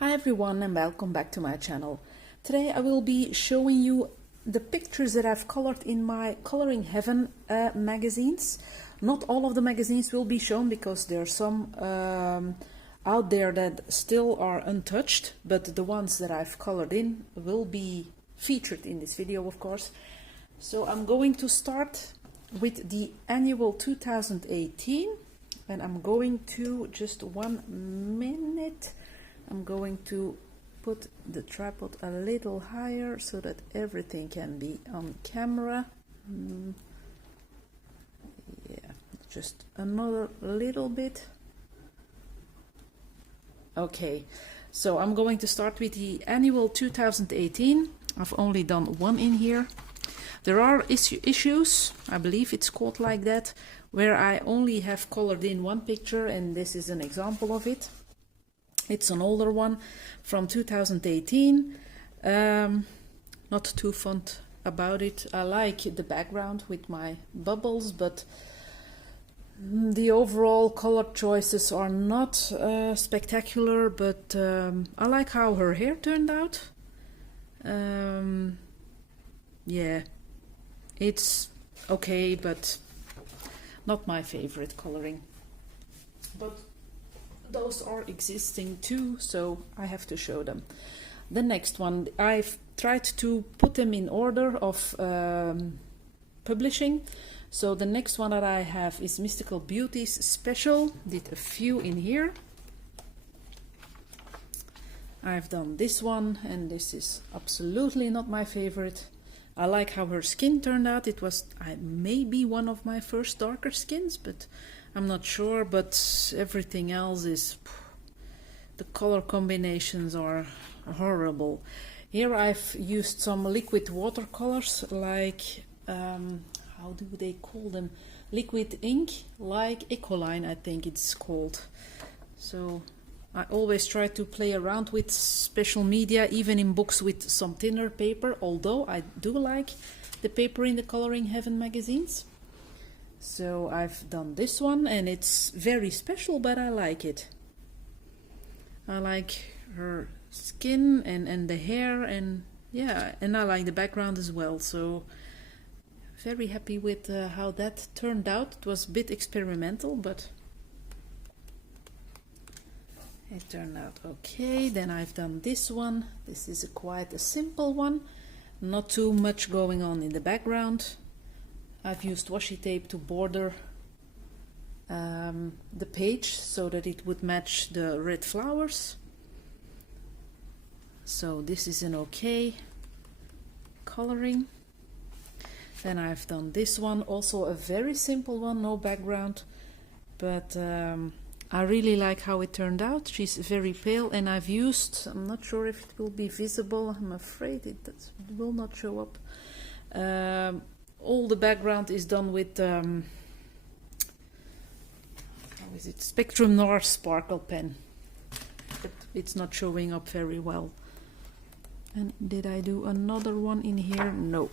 Hi everyone and welcome back to my channel. Today I will be showing you the pictures that I've colored in my Coloring Heaven magazines. Not all of the magazines will be shown because there are some out there that still are untouched, but the ones that I've colored in will be featured in this video, of course. So I'm going to start with the annual 2018 and I'm going to, just 1 minute, I'm going to put the tripod a little higher so that everything can be on camera. Yeah, just another little bit. Okay, so I'm going to start with the annual 2018. I've only done one in here. There are issues, I believe it's called like that, where I only have colored in one picture, and this is an example of it. It's an older one from 2018. Not too fond about it. I like the background with my bubbles, but the overall color choices are not spectacular, but I like how her hair turned out. Yeah, it's okay, but not my favorite coloring. But those are existing too, so I have to show them. The next one, I've tried to put them in order of publishing. So the next one that I have is Mystical Beauties Special. Did a few in here. I've done this one, and this is absolutely not my favorite. I like how her skin turned out. It was maybe one of my first darker skins, but I'm not sure. But everything else is, the color combinations are horrible. Here I've used some liquid watercolors, like how do they call them? Liquid ink, like Ecoline, I think it's called. So I always try to play around with special media, even in books with some thinner paper, although I do like the paper in the Coloring Heaven magazines. So I've done this one, and it's very special, but I like it. I like her skin and the hair, and yeah, and I like the background as well. So very happy with how that turned out. It was a bit experimental, but it turned out okay. Then I've done this one. This is quite a simple one. Not too much going on in the background. I've used washi tape to border the page so that it would match the red flowers. So this is an okay coloring. Then I've done this one, also a very simple one, no background, but I really like how it turned out. She's very pale, and I've used, I'm not sure if it will be visible, I'm afraid it will not show up. All the background is done with, how is it, Spectrum Noir Sparkle pen, but it's not showing up very well. And did I do another one in here? No.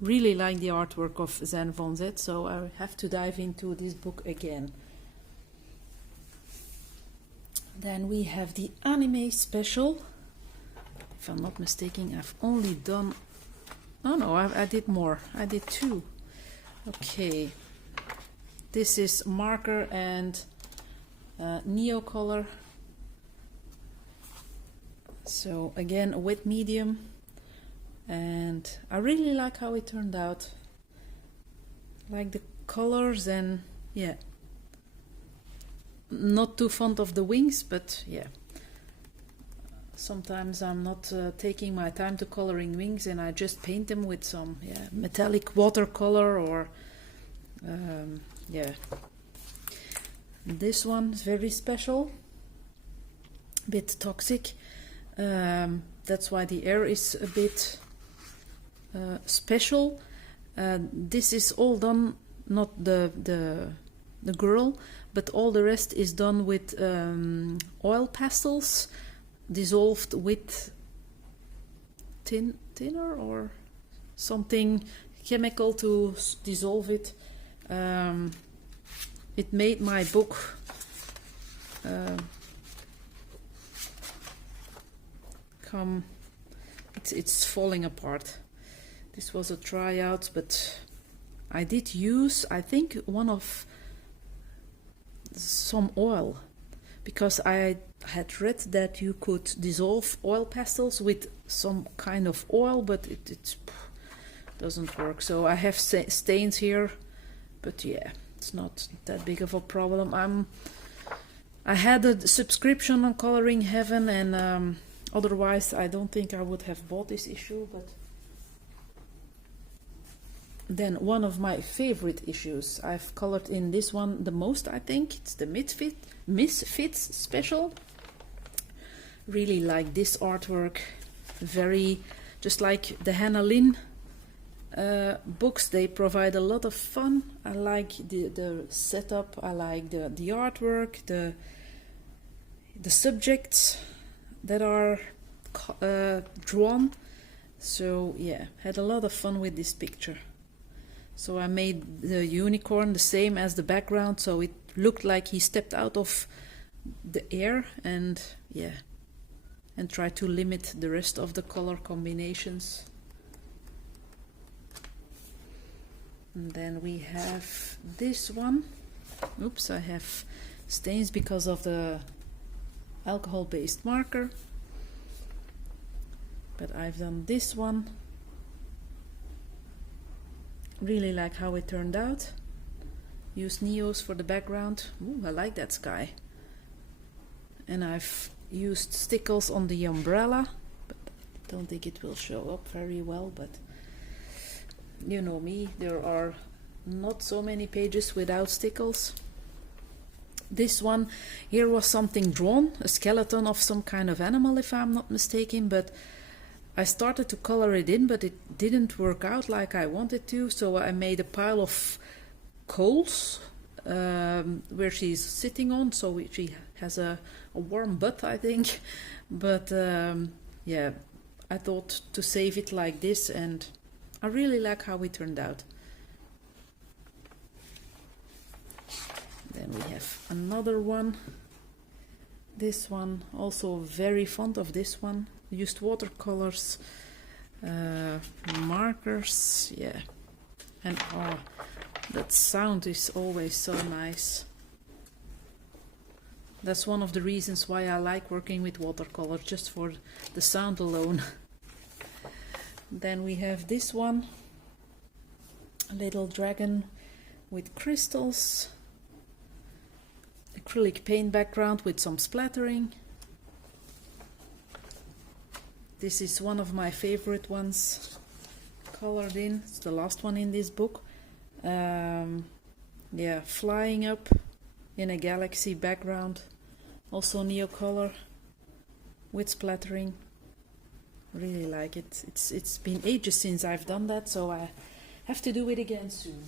Really like the artwork of Zan Van Zet, so I have to dive into this book again. Then we have the anime special. If I'm not mistaken, I've only done, oh no, I did more. I did 2. Okay. This is marker and neo color. So again, a wet medium. And I really like how it turned out. Like the colors, and yeah. Not too fond of the wings, but yeah. Sometimes I'm not taking my time to coloring wings, and I just paint them with some metallic watercolor or yeah. This one is very special, a bit toxic. That's why the air is a bit special. This is all done, not the girl, but all the rest is done with oil pastels dissolved with thinner or something chemical to dissolve it. It made my book become, it's falling apart. This was a tryout, but I did use, I think, some oil, because I had read that you could dissolve oil pastels with some kind of oil, but it doesn't work. So I have stains here, but yeah, it's not that big of a problem. I had a subscription on Coloring Heaven, and otherwise I don't think I would have bought this issue. But then one of my favorite issues, I've colored in this one the most, I think. It's the Misfits special. Really like this artwork. Very, just like the Hannah Lynn books, they provide a lot of fun. I like the setup, I like the artwork, the subjects that are drawn. So yeah, had a lot of fun with this picture. So I made the unicorn the same as the background, so it looked like he stepped out of the air, and yeah, and try to limit the rest of the color combinations. And then we have this one. Oops, I have stains because of the alcohol-based marker. But I've done this one. Really like how it turned out. Use Neos for the background. Ooh, I like that sky. And I've used stickles on the umbrella, but I don't think it will show up very well, but you know me, there are not so many pages without stickles. This one here was something drawn, a skeleton of some kind of animal if I'm not mistaken, but I started to color it in, but it didn't work out like I wanted to, so I made a pile of coals where she's sitting on, so she has a warm butt, I think. But yeah, I thought to save it like this, and I really like how it turned out. Then we have another one. This one, also very fond of this one. Used watercolors, markers, yeah. And oh, that sound is always so nice. That's one of the reasons why I like working with watercolor, just for the sound alone. Then we have this one, a little dragon with crystals, acrylic paint background with some splattering. This is one of my favorite ones, colored in. It's the last one in this book. Yeah, flying up in a galaxy background, also neocolor with splattering. Really like it. It's been ages since I've done that, so I have to do it again soon.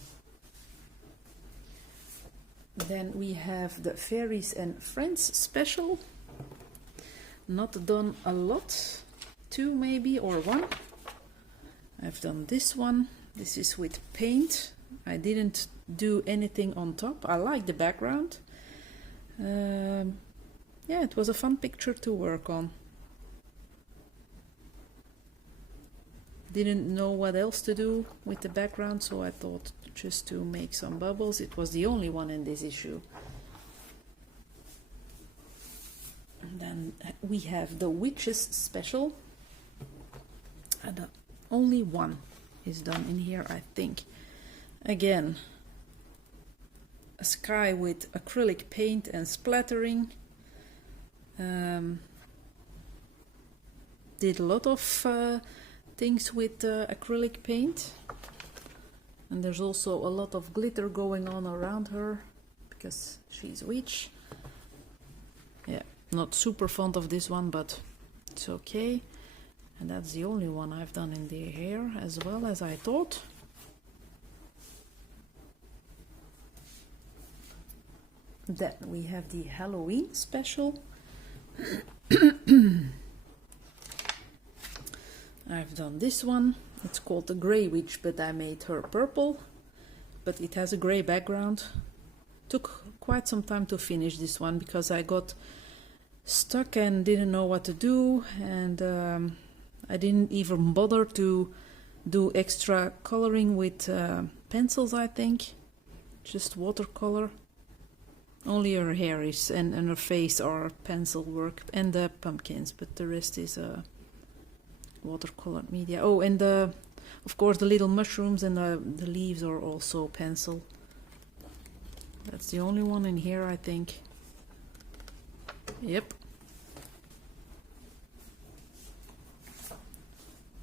Then we have the Fairies and Friends special. Not done a lot, 2 maybe, or 1. I've done this one. This is with paint. I didn't do anything on top. I like the background. Yeah, it was a fun picture to work on. Didn't know what else to do with the background, so I thought just to make some bubbles. It was the only one in this issue. And then we have the Witches special. And only one is done in here, I think. Again, a sky with acrylic paint and splattering. Did a lot of things with acrylic paint, and there's also a lot of glitter going on around her because she's a witch. Yeah, not super fond of this one, but it's okay. And that's the only one I've done in the hair as well as I thought. Then we have the Halloween special. I've done this one. It's called the Grey Witch, but I made her purple. But it has a grey background. Took quite some time to finish this one because I got stuck and didn't know what to do, and I didn't even bother to do extra coloring with pencils, I think. Just watercolor. Only her hair is and her face are pencil work, and the pumpkins, but the rest is watercolored media. Oh, and of course the little mushrooms and the leaves are also pencil. That's the only one in here, I think. Yep.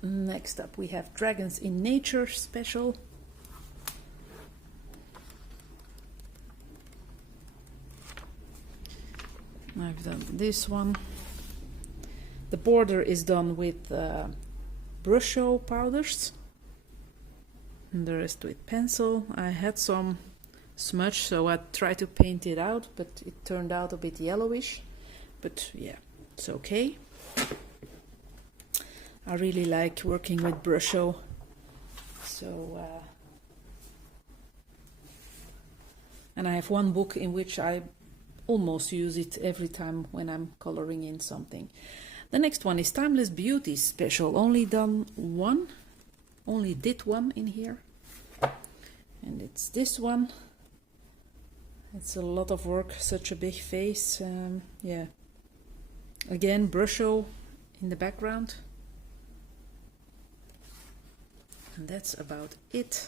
Next up we have Dragons in Nature special. I've done this one. The border is done with brush-o powders, and the rest with pencil. I had some smudge, so I tried to paint it out, but it turned out a bit yellowish. But yeah, it's okay. I really like working with brush-o, so and I have one book in which I almost use it every time when I'm coloring in something. The next one is Timeless Beauty special. Only did one in here, and it's this one. It's a lot of work, such a big face. Yeah, again brush-o in the background, and that's about it.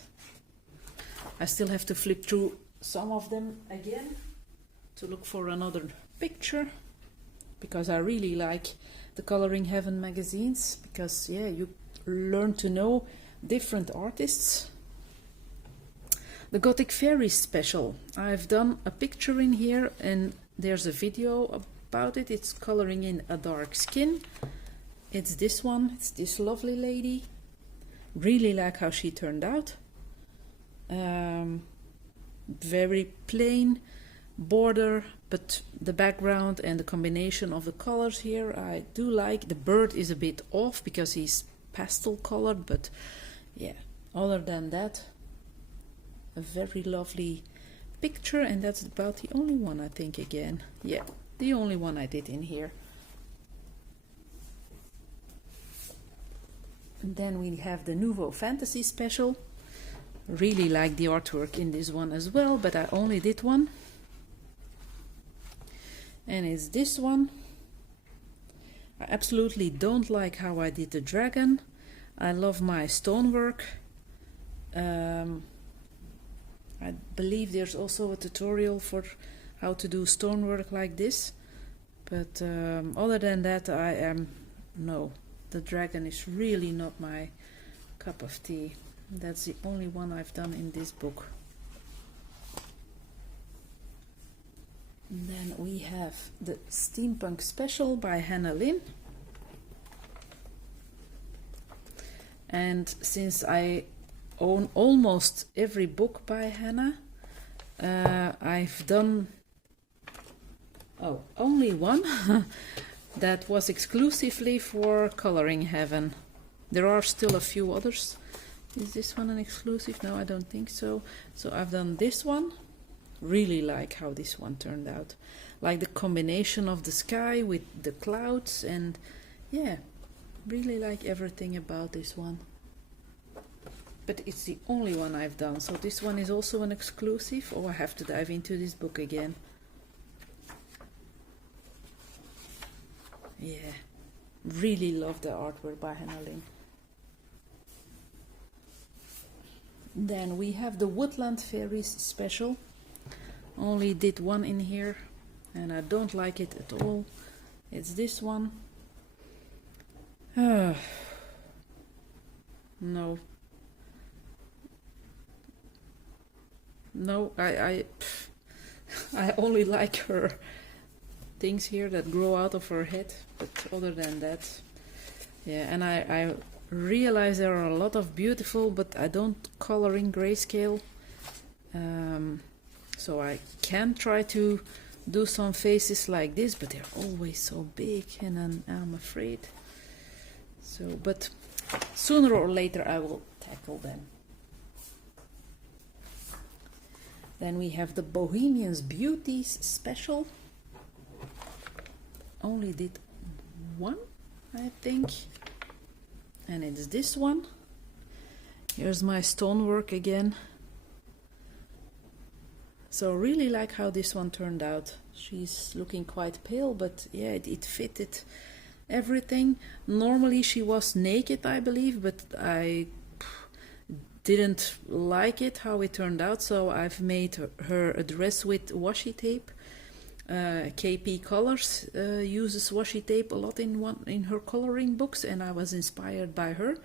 I still have to flip through some of them again to look for another picture, because I really like the Coloring Heaven magazines, because yeah, you learn to know different artists. The Gothic Fairies special. I've done a picture in here, and there's a video about it. It's coloring in a dark skin. It's this one. It's this lovely lady. Really like how she turned out. Very plain border, but the background and the combination of the colors here I do like. The bird is a bit off because he's pastel colored, but yeah, other than that, a very lovely picture. And that's about the only one, I think, again. Yeah, the only one I did in here. And then we have the Nouveau Fantasy special. Really like the artwork in this one as well, but I only did one. And it's this one. I absolutely don't like how I did the dragon. I love my stonework. I believe there's also a tutorial for how to do stonework like this. But other than that, no. The dragon is really not my cup of tea. That's the only one I've done in this book. And then we have the Steampunk special by Hannah Lynn. And since I own almost every book by Hannah, I've done only one that was exclusively for Coloring Heaven. There are still a few others. Is this one an exclusive? No, I don't think so. So I've done this one. Really like how this one turned out. Like the combination of the sky with the clouds, and yeah, really like everything about this one. But it's the only one I've done. So this one is also an exclusive. Oh, I have to dive into this book again. Yeah, really love the artwork by Hannah Lynn. Then we have the Woodland Fairies special. Only did one in here, and I don't like it at all. It's this one. No. No, I only like her things here that grow out of her head, but other than that, yeah. And I realize there are a lot of beautiful, but I don't color in grayscale, so I can try to do some faces like this, but they're always so big, and I'm afraid. So, but sooner or later I will tackle them. Then we have the Bohemians Beauties special. only did one, I think, and it's this one. Here's my stonework again. So really like how this one turned out. She's looking quite pale, but yeah, it fitted everything. Normally she was naked, I believe, but I didn't like it how it turned out, so I've made her a dress with washi tape. KP Colors uses washi tape a lot in her coloring books, and I was inspired by her.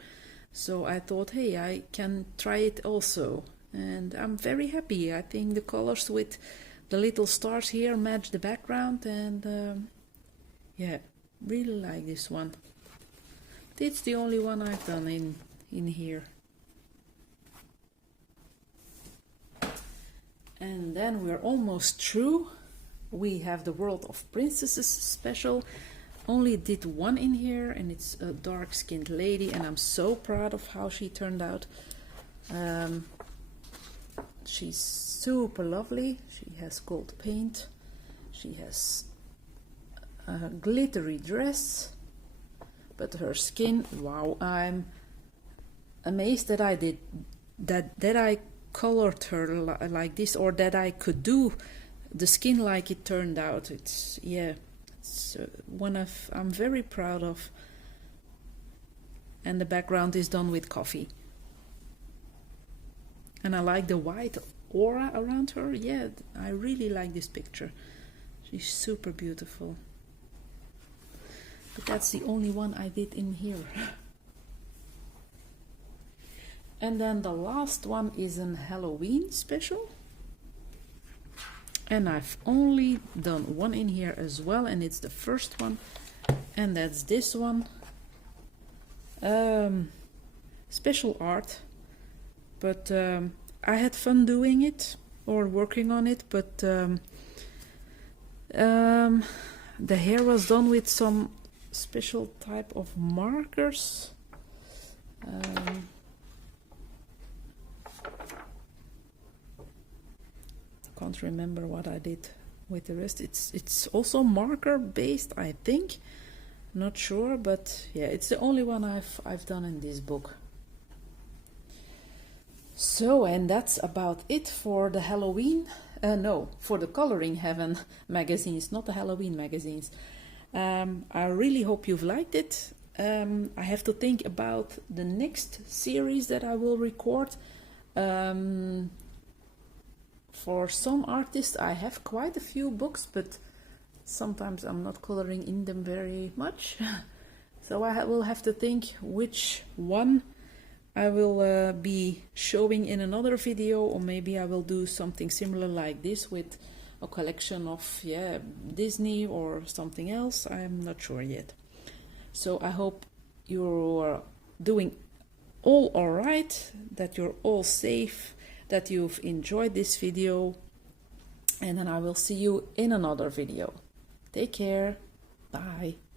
So I thought, hey, I can try it also. And I'm very happy. I think the colors with the little stars here match the background, and yeah, really like this one. It's the only one I've done in here. And then we're almost through. We have the World of Princesses special. Only did one in here, and it's a dark-skinned lady, and I'm so proud of how she turned out. She's super lovely. She has gold paint. She has a glittery dress, but her skin, wow, I'm amazed that I did that I colored her like this, or that I could do the skin like it turned out. It's, yeah, it's one of I'm very proud of. And the background is done with coffee, and I like the white aura around her. Yeah, I really like this picture. She's super beautiful. But that's the only one I did in here. And then the last one is an Halloween special. And I've only done one in here as well, and it's the first one. And that's this one. Special art. But I had fun doing it, or working on it, but the hair was done with some special type of markers. Can't remember what I did with the rest. It's also marker based, I think. Not sure, but yeah, it's the only one I've done in this book. So, and that's about it for the Halloween. For the Coloring Heaven magazines, not the Halloween magazines. I really hope you've liked it. I have to think about the next series that I will record. For some artists, I have quite a few books, but sometimes I'm not coloring in them very much. So I will have to think which one I will be showing in another video, or maybe I will do something similar like this with a collection of Disney or something else. I'm not sure yet. So I hope you're doing all right, that you're all safe, that you've enjoyed this video, and then I will see you in another video. Take care. Bye.